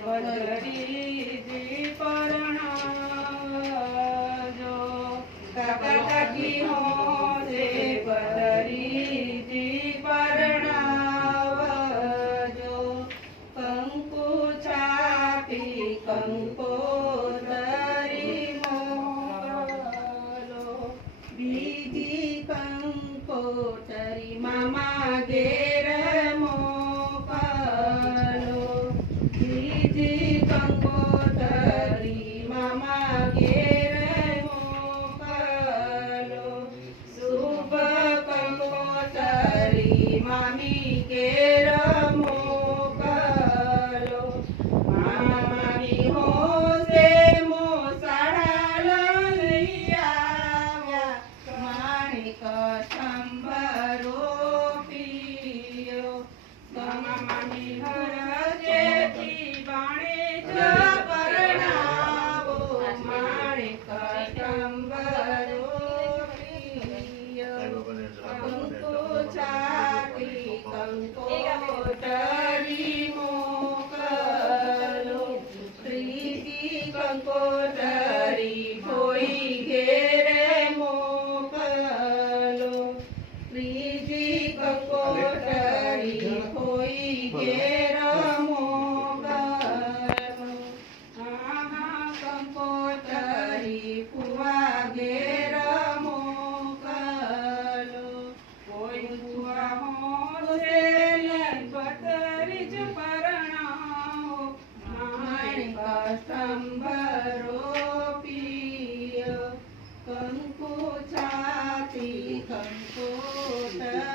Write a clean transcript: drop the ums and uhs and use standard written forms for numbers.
પદરીજી પરણાવજો કાકા કાકી હોજે પદરીજી પરણાવજો કંકુ છાપી કંકોતરી મોકલો બીજી કંકોતરી મામા ઘેર મોકલો બીજી કંકોતરી મામા ઘેર મોકલો શુભ કંકોતરી મામી ઘેર મોકલો મામી હોશે મોસાળા લઈ આવ્યા માણિક સંભરો પીયો મામી હરજેથી બાણે જ પરણાવો માણિક સંભરો પીયો કંકો છાટી કંકોતરી મોકલો ત્રીજી કંકોતરી ભોઈ ઘેરે મોકલો ત્રીજી કંકોતરી ભોઈ ઘેર મોકલો આહા કંકોતરી ફુવા ઘેર મોકલો કોઈ ફુવા હોશે પતરી જ પરણાવો માણિક સંભરો પીયો કંકુ છાતી કંકોતરી